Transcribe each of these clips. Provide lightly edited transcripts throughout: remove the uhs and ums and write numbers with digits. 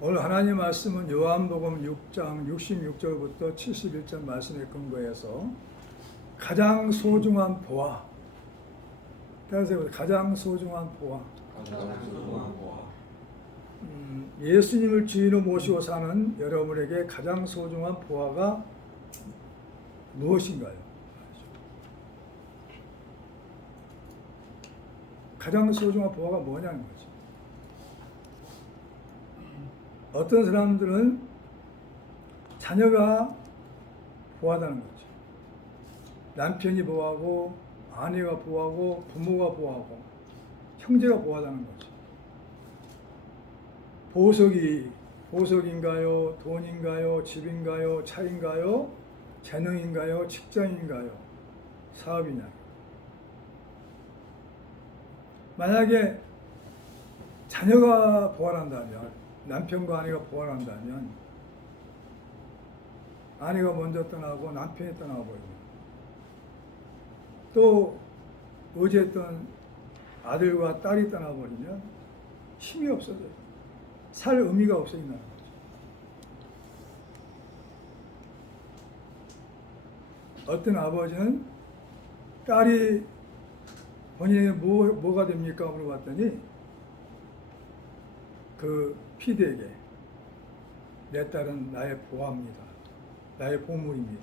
오늘 하나님 말씀은 요한복음 6장 66절부터 71절 말씀에 근거해서 가장 소중한 보화, 따라서 가장 소중한 보화, 예수님을 주인으로 모시고 사는 여러분에게 가장 소중한 보화가 무엇인가요? 가장 소중한 보화가 뭐냐는 거죠. 어떤 사람들은 자녀가 보호하다는 거죠. 남편이 보호하고, 아내가 보호하고, 부모가 보호하고, 형제가 보호하다는 거죠. 보석인가요? 돈인가요? 집인가요? 차인가요? 재능인가요? 직장인가요? 사업이냐? 만약에 자녀가 보호한다면, 남편과 아내가 보호한다면, 아내가 먼저 떠나고 남편이 떠나버리면, 또 의지했던 아들과 딸이 떠나버리면 힘이 없어져요. 살 의미가 없어진다는 거죠. 어떤 아버지는 딸이 본인에게 뭐가 됩니까? 물어봤더니 그 피디에게 내 딸은 나의 보화입니다. 나의 보물입니다.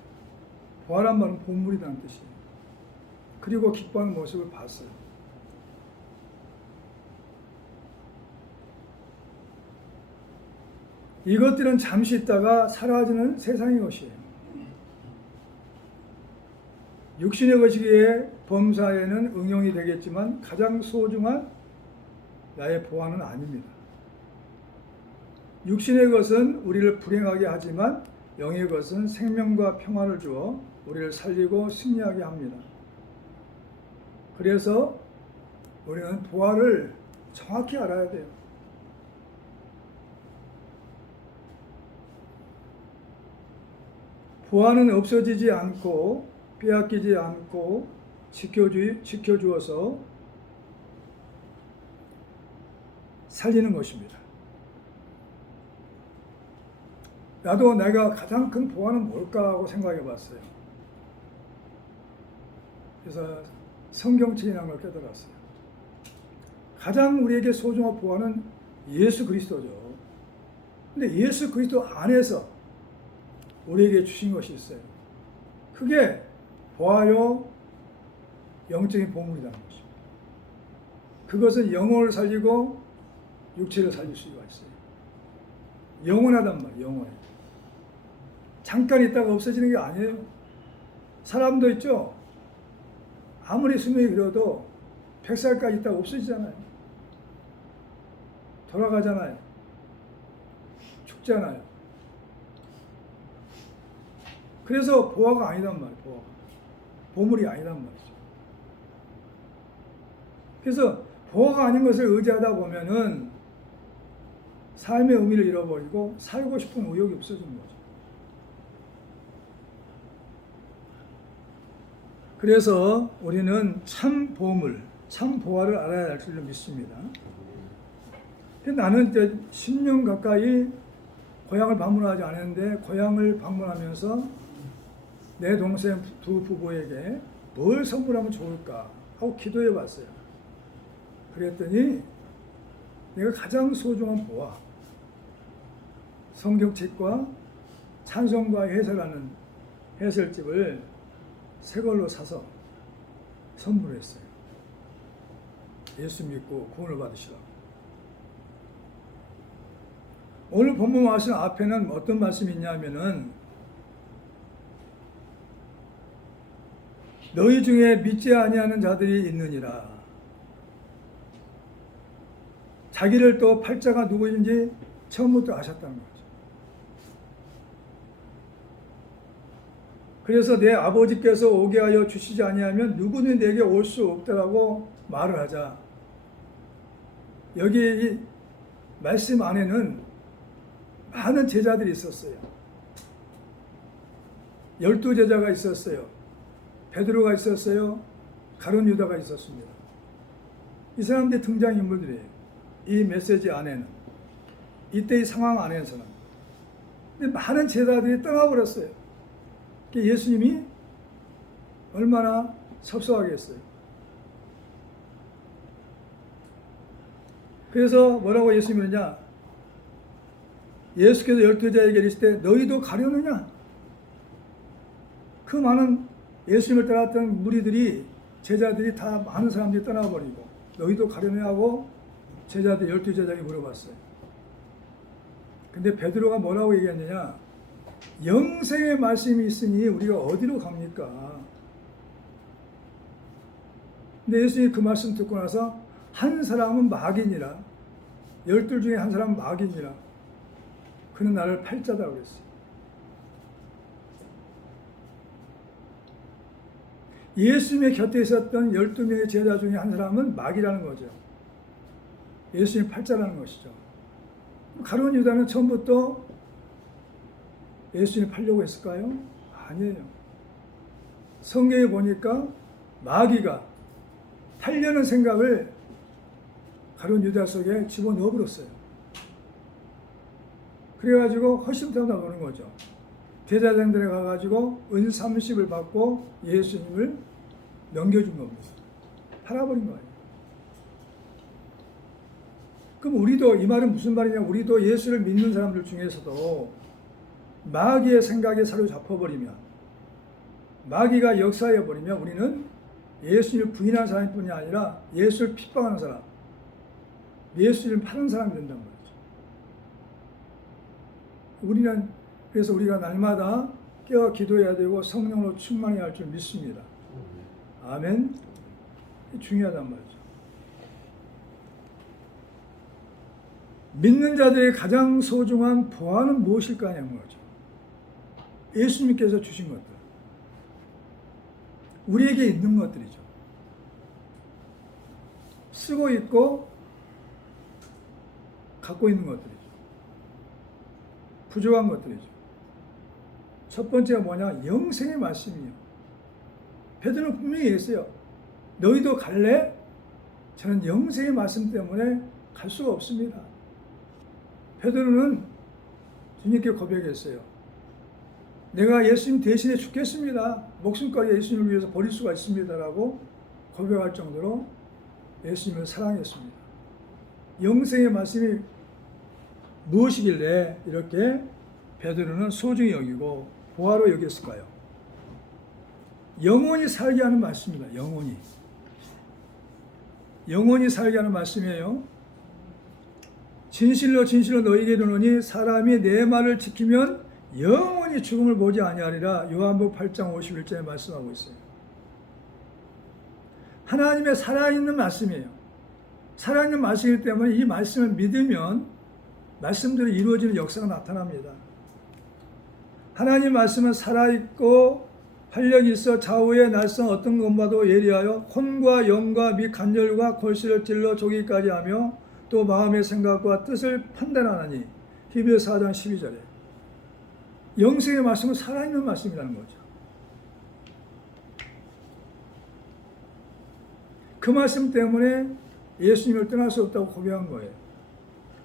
보화란 말은 보물이라는 뜻이에요. 그리고 기뻐하는 모습을 봤어요. 이것들은 잠시 있다가 사라지는 세상의 것이에요. 육신의 것이기에 범사에는 응용이 되겠지만 가장 소중한 나의 보화는 아닙니다. 육신의 것은 우리를 불행하게 하지만 영의 것은 생명과 평화를 주어 우리를 살리고 승리하게 합니다. 그래서 우리는 보화를 정확히 알아야 돼요. 보화는 없어지지 않고 빼앗기지 않고 지켜주어서 살리는 것입니다. 나도 내가 가장 큰 보화는 뭘까 하고 생각해 봤어요. 그래서 성경책이라는 걸 깨달았어요. 가장 우리에게 소중한 보화는 예수 그리스도죠. 근데 예수 그리스도 안에서 우리에게 주신 것이 있어요. 그게 보화요 영적인 보물이라는 것입니다. 그것은 영혼을 살리고 육체를 살릴 수가 있어요. 영원하단 말이에요. 영원해. 잠깐 있다가 없어지는 게 아니에요. 사람도 있죠. 아무리 수명이 길어도 100살까지 있다가 없어지잖아요. 돌아가잖아요. 죽잖아요. 그래서 보화가 아니단 말이에요. 보화가. 보물이 아니단 말이죠. 그래서 보화가 아닌 것을 의지하다 보면은 삶의 의미를 잃어버리고 살고 싶은 의욕이 없어지는 거죠. 그래서 우리는 참 보물, 참 보화를 알아야 할 줄 믿습니다. 나는 이제 10년 가까이 고향을 방문하지 않았는데 고향을 방문하면서 내 동생 두 부부에게 뭘 선물하면 좋을까 하고 기도해 봤어요. 그랬더니 내가 가장 소중한 보화, 성경책과 찬송가 해설하는 해설집을 새 걸로 사서 선물했어요. 예수 믿고 구원을 받으시라고. 오늘 본문 말씀 앞에는 어떤 말씀이 있냐면은 너희 중에 믿지 아니하는 자들이 있느니라. 자기를 또 팔자가 누구인지 처음부터 아셨다는 거죠. 그래서 내 아버지께서 오게 하여 주시지 아니하면 누구는 내게 올 수 없다라고 말을 하자. 여기 이 말씀 안에는 많은 제자들이 있었어요. 12제자가 있었어요. 베드로가 있었어요. 가룟 유다가 있었습니다. 이 사람들이 등장인물들이에요. 이 메시지 안에는. 이때의 상황 안에서는. 근데 많은 제자들이 떠나버렸어요. 예수님이 얼마나 섭섭하겠어요. 그래서 뭐라고 예수님이 그러냐? 예수께서 12제자에게 이르실 때 너희도 가려느냐? 그 많은 예수님을 따랐던 무리들이, 제자들이 다 많은 사람들이 떠나버리고 너희도 가려느냐 하고 제자들 12제자에게 물어봤어요. 근데 베드로가 뭐라고 얘기했느냐? 영생의 말씀이 있으니 우리가 어디로 갑니까? 근데 예수님이 그 말씀 듣고 나서 한 사람은 마귀니라, 12 중에 한 사람은 마귀니라, 그는 나를 팔자다고 그랬어요. 예수님의 곁에 있었던 12명의 제자 중에 한 사람은 마귀라는 거죠. 예수님 팔자라는 것이죠. 가룟 유다는 처음부터 예수님 팔려고 했을까요? 아니에요. 성경에 보니까 마귀가 팔려는 생각을 가룟 유다 속에 집어넣어 버렸어요. 그래가지고 허심탄회하게 노는 거죠. 제자들에 가가지고 은 30을 받고 예수님을 넘겨준 겁니다. 팔아버린 거예요. 그럼 우리도, 이 말은 무슨 말이냐? 우리도 예수를 믿는 사람들 중에서도 마귀의 생각에 사로잡혀버리면, 마귀가 역사해버리면 우리는 예수님을 부인하는 사람일 뿐이 아니라 예수를 핍박하는 사람, 예수님을 파는 사람이 된단 말이죠. 우리는 그래서 우리가 날마다 깨어 기도해야 되고 성령으로 충만해야 할 줄 믿습니다. 아멘. 중요하단 말이죠. 믿는 자들의 가장 소중한 보화는 무엇일까 하는 거죠. 예수님께서 주신 것들, 우리에게 있는 것들이죠. 쓰고 있고 갖고 있는 것들이죠. 부족한 것들이죠. 첫 번째가 뭐냐? 영생의 말씀이요. 베드로는 분명히 얘기했어요. 너희도 갈래? 저는 영생의 말씀 때문에 갈 수가 없습니다. 베드로는 주님께 고백했어요. 내가 예수님 대신에 죽겠습니다. 목숨까지 예수님을 위해서 버릴 수가 있습니다라고 고백할 정도로 예수님을 사랑했습니다. 영생의 말씀이 무엇이길래 이렇게 베드로는 소중히 여기고 보화로 여겼을까요? 영원히 살게 하는 말씀입니다. 영원히 살게 하는 말씀이에요. 진실로 진실로 너희에게 이르노니 사람이 내 말을 지키면 영원히 죽음을 보지 아니하리라. 요한복음 8장 51절에 말씀하고 있어요. 하나님의 살아있는 말씀이에요. 살아있는 말씀이기 때문에 이 말씀을 믿으면 말씀대로 이루어지는 역사가 나타납니다. 하나님 말씀은 살아있고 활력이 있어 좌우의 날선 어떤 것과도 예리하여 혼과 영과 및 간절과 골실을 찔러 조기까지 하며 또 마음의 생각과 뜻을 판단하나니. 히브리서 4장 12절에 영생의 말씀은 살아있는 말씀이라는 거죠. 그 말씀 때문에 예수님을 떠날 수 없다고 고백한 거예요.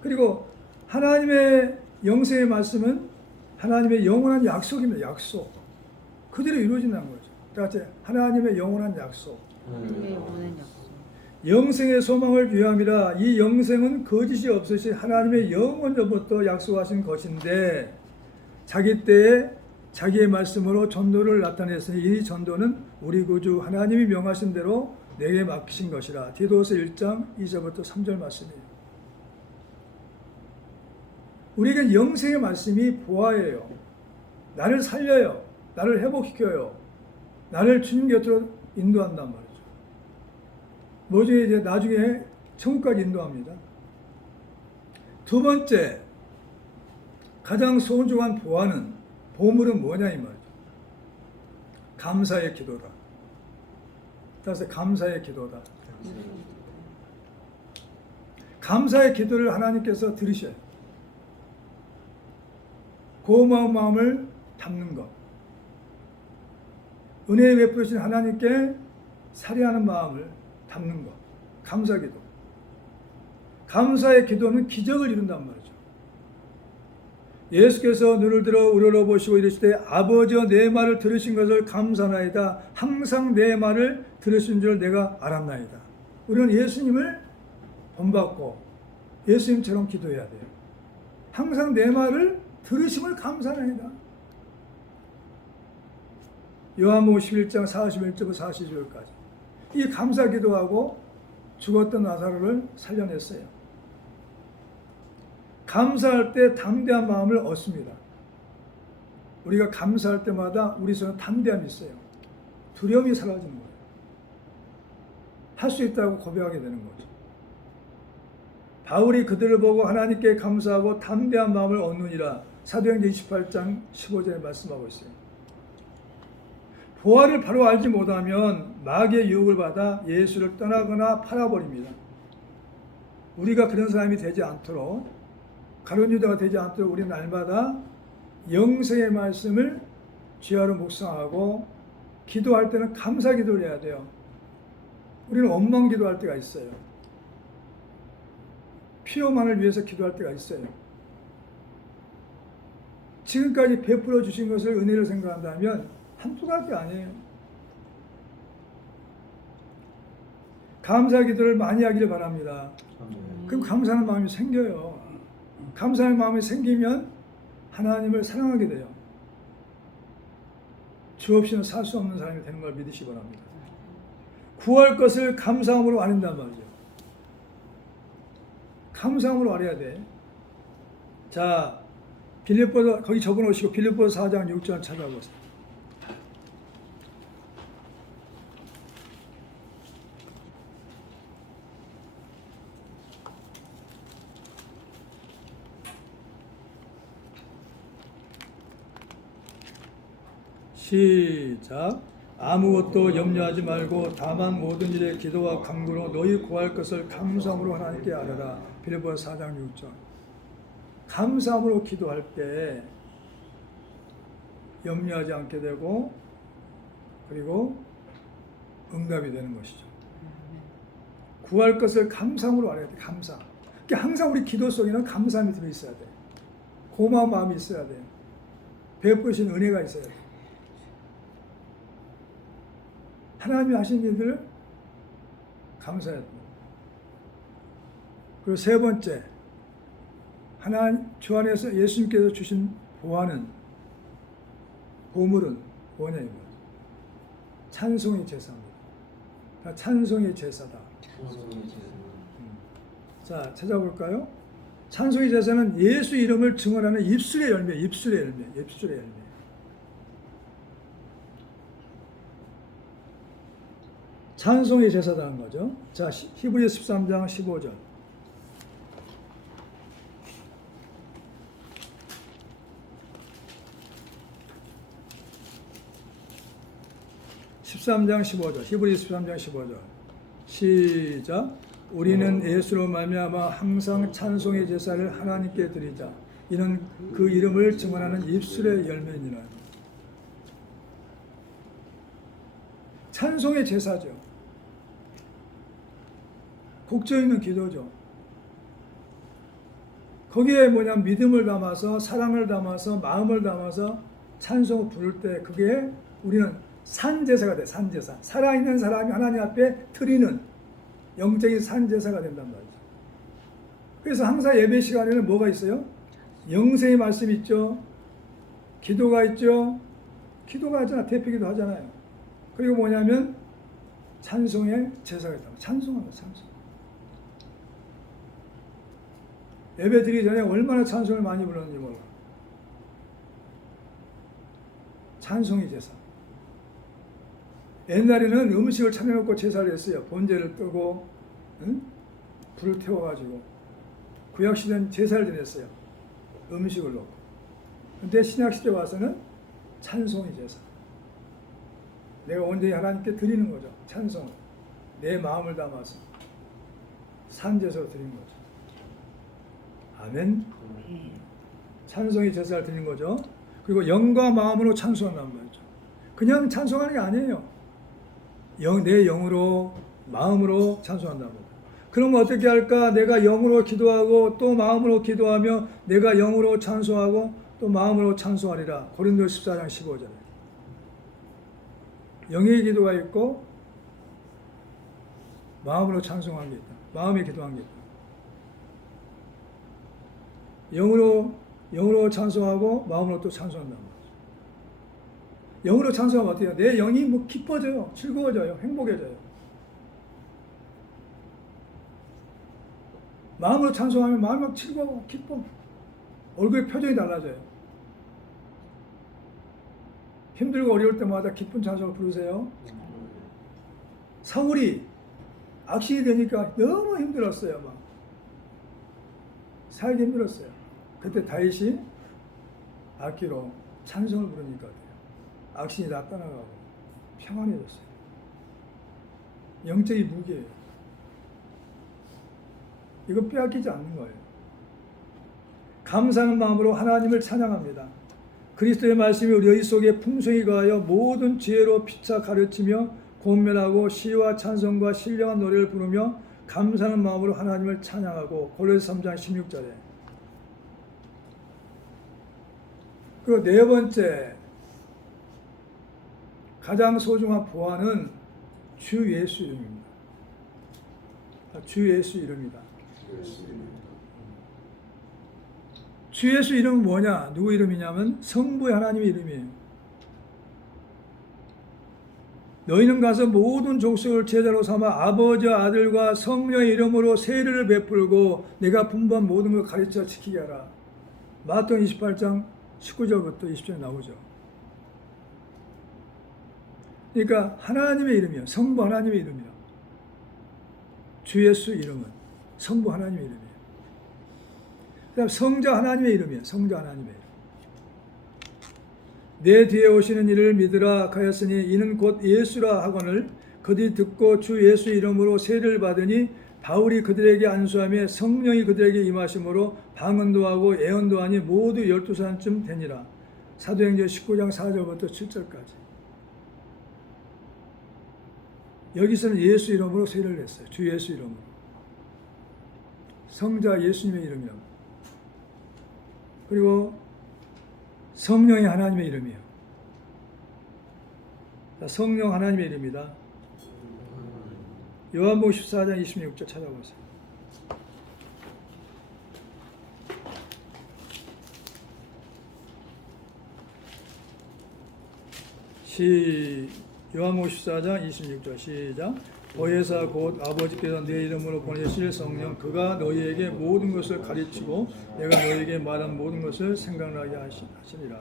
그리고 하나님의 영생의 말씀은 하나님의 영원한 약속입니다. 약속. 그대로 이루어진다는 거죠. 다 같이 하나님의 영원한 약속. 하나님의 영원한 약속. 영생의 소망을 위함이라. 이 영생은 거짓이 없으신 하나님의 영원전부터 약속하신 것인데 자기 때에 자기의 말씀으로 전도를 나타냈으니 이 전도는 우리 구주 하나님이 명하신 대로 내게 맡기신 것이라. 디도서 1장 2절부터 3절 말씀이에요. 우리에게 영생의 말씀이 보화예요. 나를 살려요. 나를 회복시켜요. 나를 주님 곁으로 인도한단 말이죠. 나중에 이제 나중에 천국까지 인도합니다. 두 번째, 가장 소중한 보화는, 보물은 뭐냐 이 말이죠. 감사의 기도다. 따라서 감사의 기도다. 감사의 기도를 하나님께서 들으셔요. 고마운 마음을 담는 것. 은혜에 베푸신 하나님께 살해하는 마음을 담는 것. 감사기도. 감사의 기도는 기적을 이룬단 말이죠. 예수께서 눈을 들어 우러러보시고 이르시되 아버지여 내 말을 들으신 것을 감사하나이다. 항상 내 말을 들으신 줄 내가 알았나이다. 우리는 예수님을 본받고 예수님처럼 기도해야 돼요. 항상 내 말을 들으심을 감사하나이다. 요한복음 11장 41절부터 42절까지 이 감사 기도하고 죽었던 나사로를 살려냈어요. 감사할 때 담대한 마음을 얻습니다. 우리가 감사할 때마다 우리 속에 담대함이 있어요. 두려움이 사라지는 거예요. 할 수 있다고 고백하게 되는 거죠. 바울이 그들을 보고 하나님께 감사하고 담대한 마음을 얻느니라 사도행전 28장 15절에 말씀하고 있어요. 보화를 바로 알지 못하면 마귀의 유혹을 받아 예수를 떠나거나 팔아버립니다. 우리가 그런 사람이 되지 않도록 가룟 유다가 되지 않도록 우리는 날마다 영생의 말씀을 주야로 묵상하고 기도할 때는 감사 기도를 해야 돼요. 우리는 원망 기도할 때가 있어요. 필요만을 위해서 기도할 때가 있어요. 지금까지 베풀어 주신 것을 은혜로 생각한다면 한두 가지 아니에요. 감사 기도를 많이 하기를 바랍니다. 그럼 감사하는 마음이 생겨요. 감사하는 마음이 생기면 하나님을 사랑하게 돼요. 주 없이는 살 수 없는 사람이 되는 걸 믿으시기 바랍니다. 구할 것을 감사함으로 아는단 말이죠. 감사함으로 알아야 돼. 자, 빌립보서 거기 적어놓으시고 빌립보서 4장 6절 찾아보세요. 시작. 아무것도 염려하지 말고 다만 모든 일에 기도와 간구로 너희 구할 것을 감사함으로 하나님께 아뢰라. 빌립보서 4장 6절. 감사함으로 기도할 때 염려하지 않게 되고 그리고 응답이 되는 것이죠. 구할 것을 감사함으로 아뢰야 돼. 감사. 그러니까 항상 우리 기도 속에는 감사함이 들어있어야 돼. 고마운 마음이 있어야 돼. 베푸신 은혜가 있어야 돼. 하나님이 하신 일들을 감사해야 됩니다. 그리고 세 번째, 주 안에서 예수님께서 주신 보물은 뭐냐입니다. 찬송의 제사입니다. 찬송의 제사다. 자, 찾아볼까요? 찬송의 제사는 예수 이름을 증언하는 입술의 열매. 찬송의 제사다는 거죠. 자, 히브리서 13장 15절. 13장 15절. 히브리서 13장 15절. 시작. 우리는 예수로 말미암아 항상 찬송의 제사를 하나님께 드리자. 이는 그 이름을 증언하는 입술의 열매니라. 찬송의 제사죠. 곡조 있는 기도죠. 거기에 믿음을 담아서 사랑을 담아서 마음을 담아서 찬송을 부를 때 그게 우리는 산제사가 돼. 산제사. 살아있는 사람이 하나님 앞에 드리는 영적인 산제사가 된단 말이죠. 그래서 항상 예배 시간에는 뭐가 있어요? 영생의 말씀 있죠. 기도가 있죠. 기도가 하잖아. 대표기도 하잖아요. 그리고 뭐냐면 찬송의 제사가 있다. 찬송합니다. 찬송. 예배 드리기 전에 얼마나 찬송을 많이 불렀는지 몰라. 찬송의 제사. 옛날에는 음식을 차려놓고 제사를 했어요. 번제를 뜨고 불을 태워가지고 구약시대는 제사를 지냈어요. 음식을 넣고. 근데 신약시대 와서는 찬송의 제사. 내가 온전히 하나님께 드리는 거죠. 찬송을. 내 마음을 담아서 산제사로 드리는 거죠. 아멘. 찬송의 제사를 드리는 거죠. 그리고 영과 마음으로 찬송한다는 말이죠. 그냥 찬송하는 게 아니에요. 내 영으로 마음으로 찬송한다는 거죠. 그러면 어떻게 할까? 내가 영으로 기도하고 또 마음으로 기도하며 내가 영으로 찬송하고 또 마음으로 찬송하리라. 고린도서 14장 15절에. 영의 기도가 있고 마음으로 찬송한 게 있다. 마음에 기도한 게 있다. 영으로 찬송하고 마음으로 또 찬송한단 말이죠. 영으로 찬송하면 어때요? 내 영이 뭐 기뻐져요. 즐거워져요. 행복해져요. 마음으로 찬송하면 마음이 막 즐거워. 기뻐. 얼굴의 표정이 달라져요. 힘들고 어려울 때마다 기쁜 찬송을 부르세요. 사울이 악신이 되니까 너무 힘들었어요. 막 살기 힘들었어요. 그때 다윗이 악기로 찬송을 부르니까 악신이 다 떠나가고 평안해졌어요. 영적인 무기예요. 이거 빼앗기지 않는 거예요. 감사하는 마음으로 하나님을 찬양합니다. 그리스도의 말씀이 우리 속에 풍성히 거하여 모든 지혜로 피차 가르치며 권면하고 시와 찬송과 신령한 노래를 부르며 감사하는 마음으로 하나님을 찬양하고 골로새 3장 16절에. 그리고 네 번째 가장 소중한 보안은 주 예수 이름입니다. 주 예수 이름이다. 주 예수 이름은 뭐냐? 누구 이름이냐면 성부의 하나님의 이름이에요. 너희는 가서 모든 족속을 제자로 삼아 아버지와 아들과 성령의 이름으로 세례를 베풀고 내가 분부한 모든 걸 가르쳐 지키게 하라. 마태복음 28장 19절부터 20절에 나오죠. 그러니까 하나님의 이름이요. 성부 하나님의 이름이요. 주 예수 이름은 성부 하나님의 이름이에요. 그다음 성자 하나님의 이름이에요. 성자 하나님의 이름. 내 뒤에 오시는 이를 믿으라 하였으니 이는 곧 예수라 하거늘 그들이 듣고 주 예수 이름으로 세례를 받으니 바울이 그들에게 안수하며 성령이 그들에게 임하심으로 방언도 하고 예언도 하니 모두 12사람쯤 되니라. 사도행전 19장 4절부터 7절까지. 여기서는 예수 이름으로 세례를 했어요. 주 예수 이름으로. 성자 예수님의 이름이라고. 그리고 성령이 하나님의 이름이에요. 성령 하나님의 이름이다. 요한복음 14장 26절 찾아보세요. 요한복음 14장 26절 시작. 보혜사 곧 아버지께서 내 이름으로 보내실 성령 그가 너희에게 모든 것을 가르치고 내가 너희에게 말한 모든 것을 생각나게 하시니라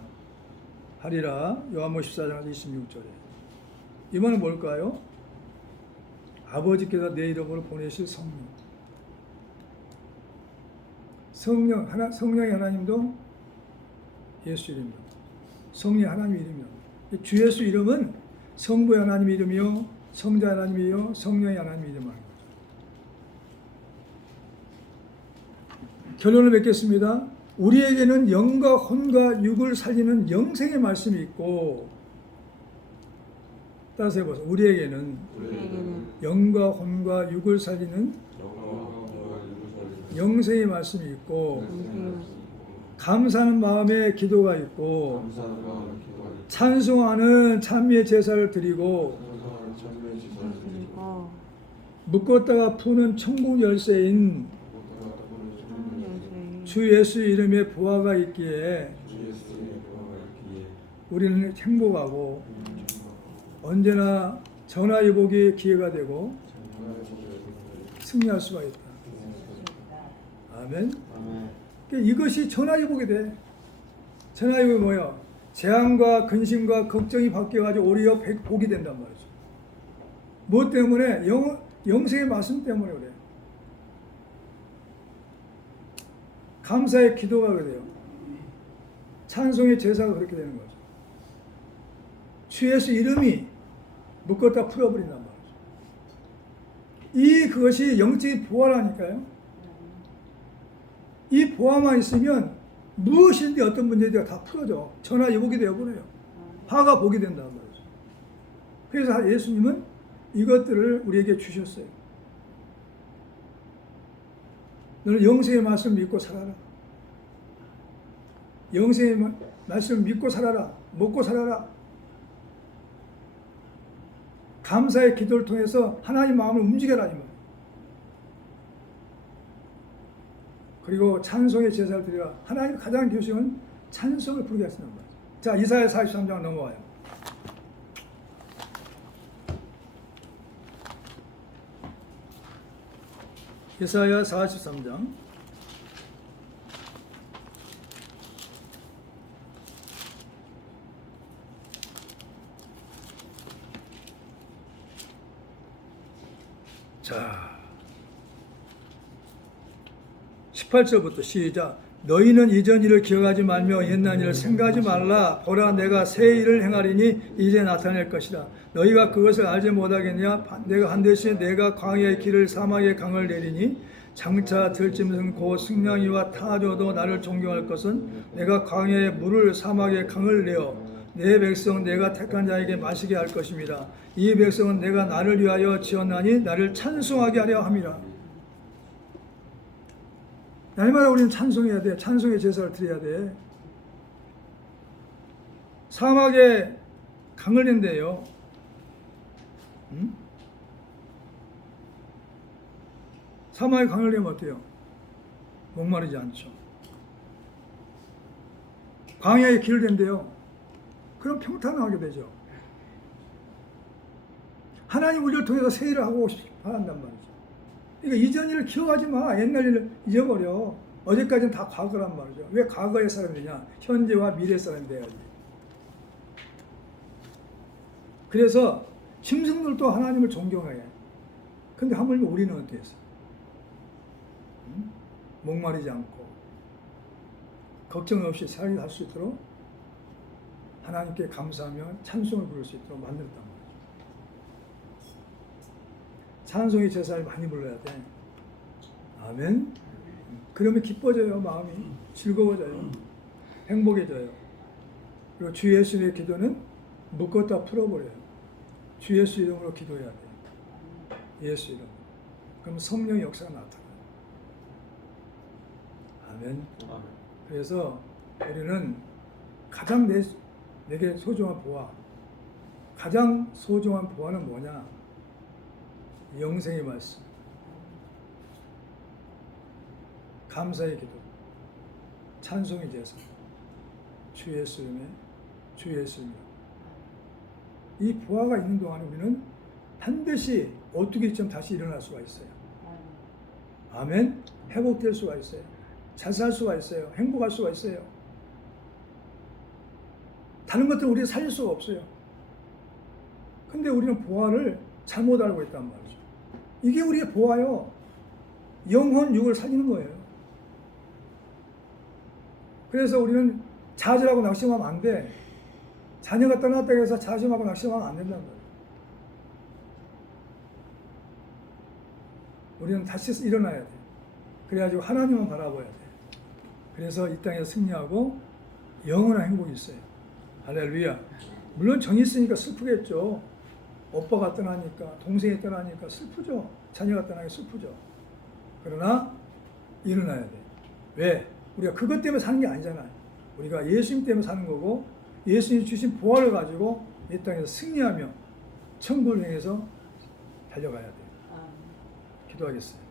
하리라. 요한복음 14장 26절에 이 말은 뭘까요? 아버지께서 내 이름으로 보내실 성령. 성령의 하나님도 예수 이름입니다. 성령의 하나님의 이름이요. 주 예수 이름은 성부의 하나님의 이름이요 성자 하나님이요 성령의 하나님의 이름을 하는 거죠. 결론을 맺겠습니다. 우리에게는 영과 혼과 육을 살리는 영생의 말씀이 있고, 따라서 해보세요. 우리에게는 영과 혼과 육을 살리는 영생의 말씀이 있고, 감사하는 마음에 기도가 있고, 찬송하는 찬미의 제사를 드리고, 묶었다가 푸는 천국 열쇠인 주 예수 이름의 보화가 있기에 우리는 행복하고 언제나 전화위복의 기회가 되고 승리할 수가 있다. 아멘. 이것이 전화위복이 돼. 전화위복이 뭐야? 재앙과 근심과 걱정이 바뀌어가지고 오히려 복이 된단 말이죠. 뭐 때문에? 영생의 말씀 때문에 그래요. 감사의 기도가 그래요. 찬송의 제사가 그렇게 되는 거죠. 주 예수 이름이 묶었다 풀어버린단 말이죠. 그것이 영적인 보화라니까요. 이 보화만 있으면 무엇인지 어떤 문제가 다 풀어져. 전화위복이 되어버려요. 화가 복이 된단 말이죠. 그래서 예수님은 이것들을 우리에게 주셨어요. 너는 영생의 말씀 믿고 살아라. 영생의 말씀 믿고 살아라. 먹고 살아라. 감사의 기도를 통해서 하나님 마음을 움직여라 이 말. 그리고 찬송의 제사를 드리라. 하나님 가장 교식은 찬송을 부르게 하신단 말이죠. 자, 이사야 43장 넘어와요. 이사야 43장. 자, 18절부터 시작. 너희는 이전 일을 기억하지 말며 옛날 일을 생각하지 말라. 보라, 내가 새 일을 행하리니 이제 나타낼 것이다. 너희가 그것을 알지 못하겠냐? 내가 반드시 내가 광야의 길을 사막의 강을 내리니 장차 들짐승 곧 승냥이와 타조도 나를 존경할 것은 내가 광야의 물을 사막의 강을 내어 내 백성 내가 택한 자에게 마시게 할 것입니다. 이 백성은 내가 나를 위하여 지었나니 나를 찬송하게 하려 함이라. 날마다 우리는 찬송해야 돼. 찬송의 제사를 드려야 돼. 사막에 강을 낸대요. 응? 사막에 강을 내면 어때요? 목마르지 않죠. 광야에 길을 낸대요. 그럼 평탄하게 되죠. 하나님 우리를 통해서 새 일을 하고 한단 말이죠. 그러니까 이전 일을 기억하지 마. 옛날 일을 잊어버려. 어제까지는 다 과거란 말이죠. 왜 과거의 사람이냐? 현재와 미래 사람이 돼야지. 그래서 짐승들도 하나님을 존경해. 근데 하물며 우리는 어떻게 했어? 응? 목마르지 않고 걱정 없이 살할 수 있도록 하나님께 감사하며 찬송을 부를 수 있도록 만들었단 말이죠. 찬송의 제사를 많이 불러야 돼. 아멘. 그러면 기뻐져요. 마음이 즐거워져요. 행복해져요. 그리고 주 예수의 기도는 묶었다 풀어버려요. 주 예수 이름으로 기도해야 돼. 예수 이름. 그럼 성령의 역사가 나타나요. 아멘. 그래서 우리는 가장 내게 소중한 보화, 가장 소중한 보화는 뭐냐? 영생의 말씀, 감사의 기도, 찬송의 제사, 주 예수 이름에 주 예수 이름. 이 보화가 있는 동안 우리는 반드시 오뚜기처럼 다시 일어날 수가 있어요. 아멘. 회복될 수가 있어요. 잘 살 수가 있어요. 행복할 수가 있어요. 다른 것들은 우리가 살릴 수가 없어요. 근데 우리는 보화를 잘못 알고 있단 말이죠. 이게 우리의 보화요. 영혼 육을 살리는 거예요. 그래서 우리는 좌절하고 낙심하면 안 돼. 자녀가 떠났다고 해서 자심하고 낙심하면 안 된단 말이에요. 우리는 다시 일어나야 돼. 그래가지고 하나님만 바라봐야 돼. 그래서 이 땅에서 승리하고 영원한 행복이 있어요. 할렐루야. 물론 정이 있으니까 슬프겠죠. 오빠가 떠나니까, 동생이 떠나니까 슬프죠. 자녀가 떠나니까 슬프죠. 그러나 일어나야 돼. 왜? 우리가 그것 때문에 사는 게 아니잖아요. 우리가 예수님 때문에 사는 거고, 예수님이 주신 보화를 가지고 이 땅에서 승리하며 천국을 향해서 달려가야 돼요. 기도하겠습니다.